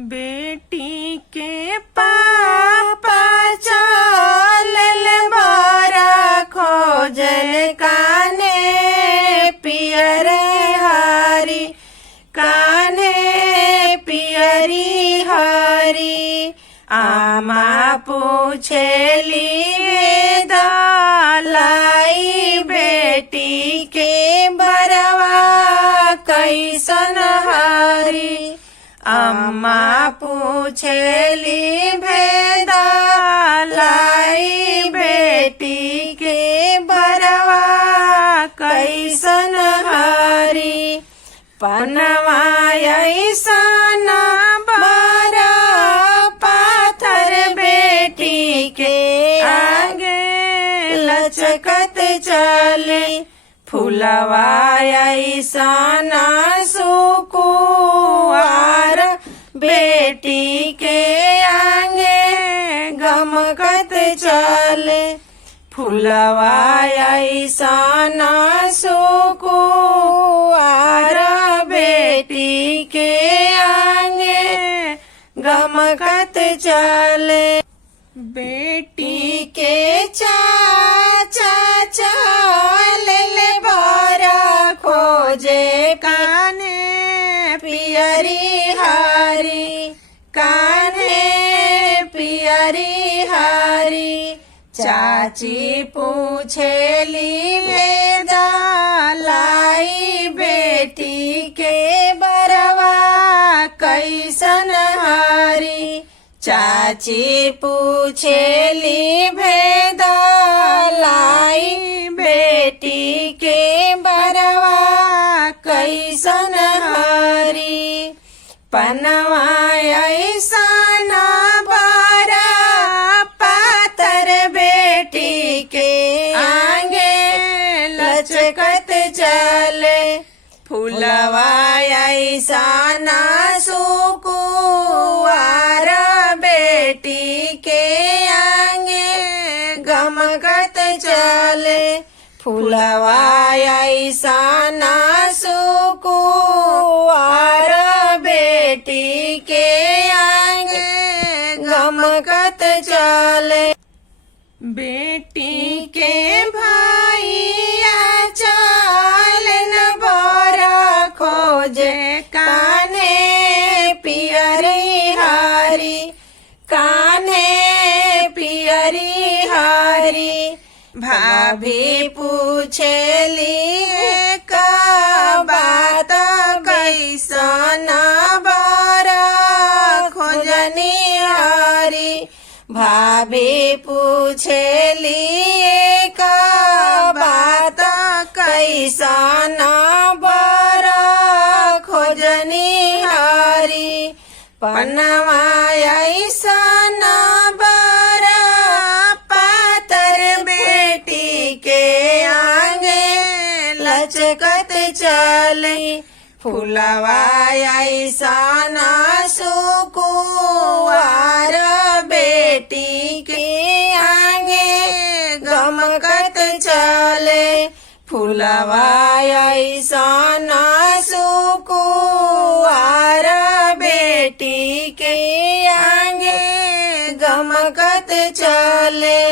बेटी के पापा चलल बरा खोजल काने पियरे हरी काने पियरी हरी आमा पूछेली लाई बेटी के बरवा कैसन हरी अम्मा पूछेली भेदा लाई बेटी के बरवा कैसन हरी पनवा ऐसन बरा पाथर बेटी के आगे लचकत चले फुलवा ऐसन सुकुआर बेटी के आगे गमकत चले फुलवा ऐसन सुकुआर बेटी के आगे गमकत चले बेटी के चाचा चलल बरा खोजे काने पियरी हरी काने पियरी हरी चाची पूछेली वेदा लाई बेटी के बरवा कैसन हरी चाची पूछेली भेदा लाई बेटी के बरवा कैसन हरी पनवा ऐसन बरा पातर बेटी के आगे लचकत चले फुलवा ऐसन सुकुआर बेटी के आगे गमकत चले फुलवा ऐसन सुकुआर बेटी के आगे गमकत चले बेटी के भैया चलन बरा खोजे काने पियरी हरी काने पियरी हरी भाभी पूछेली का बात कैसन बरा खोजनी हरी भाभी पूछेली का बात कैसन बरा खोजनी हरी पनवा ऐसन बरा पातर बेटी के आगे लचकत चले फुलवा ऐसन सुकुआर बेटी के आगे गमकत चले फुलवा ऐसन सुकुआर बेटी के आगे गमकत चले।